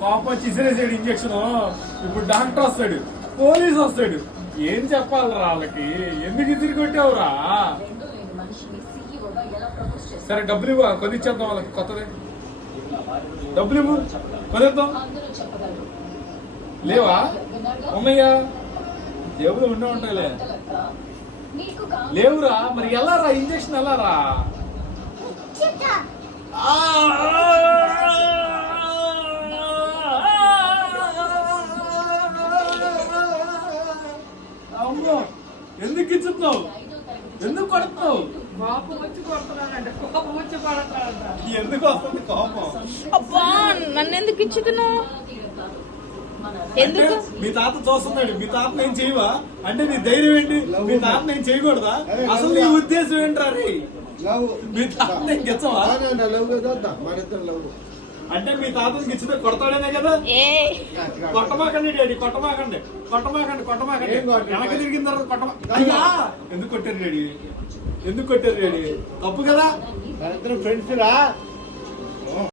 కోపం వచ్చి ఇసిరేసాడు ఇంజక్షన్. ఇప్పుడు డాక్టర్ వస్తాడు, పోలీస్ వస్తాడు, ఏం చెప్పాలరా వాళ్ళకి? ఎందుకు ఇసిరి కొట్టావురా? సరే డబ్బులు ఇవ్వ, కొనిచ్చేద్దాం వాళ్ళకి కొత్తది. డబ్బులు ఇవ్వు, కొనిద్దాం. లేవా అమ్మయ్యా? దేవుడు ఉండే ఉంటాయిలే. లేవురా, మరి ఎలారా ఇంజక్షన్ ఎలారా? అమ్మో, ఎందుకు ఇచ్చుతున్నావు? ఎందుకు కొడుతున్నావు? కోపం వచ్చి కొడుతున్నానంటే కోపం వచ్చి కొడతాడంట. ఎందుకు వస్తుంది కోపం? అబ్బా, నన్ను ఎందుకు ఇచ్చుతున్నావు? ఎందుకు? మీ తాత చూస్తున్నాడు, మీ తాత నేను చేయవా అంటే నీ ధైర్యం ఏంటి? మీ తాత నేను చేయకూడదా? అసలు నీ ఉద్దేశం ఏంట్రా? రే మీ తాత నేను గిచ్చవా అంటే మీ తాతకి ఇచ్చితే కొడతాడేనే కదా. కొట్టమాకండి డాడీ, కొట్టమాకండి, కొట్టమాకండి, కొట్టమాకండి. వెనక తిరిగిన తర్వాత కొట్టమా. ఎందుకు కొట్టారు డాడీ? ఎందుకు కొట్టారు డాడీ? తప్పు కదా. ఫ్రెండ్స్ రా.